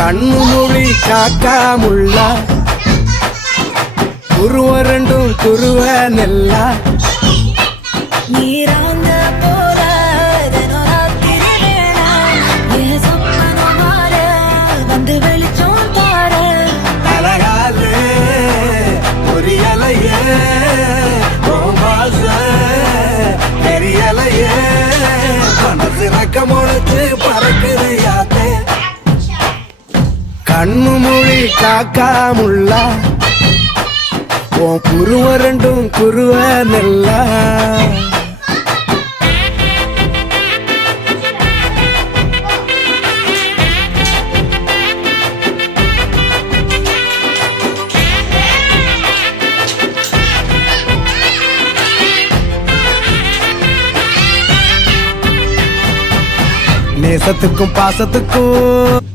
கண்ணு மொழி காக்காமுள்ள குருவ ரெண்டும் குருவ நெல்லா நீராங்க போல வந்து வெளிச்சம் பாட அழகாலே புரியலையே தெரியலையே மனசு ரக்கமுழுத்து பறக்குது யாத்தே கண்ணு மொழி காக்காமுள்ள உன் குருவ ரெண்டும் குருவ நெல்லா நேசத்துக்கும் பாசத்துக்கும்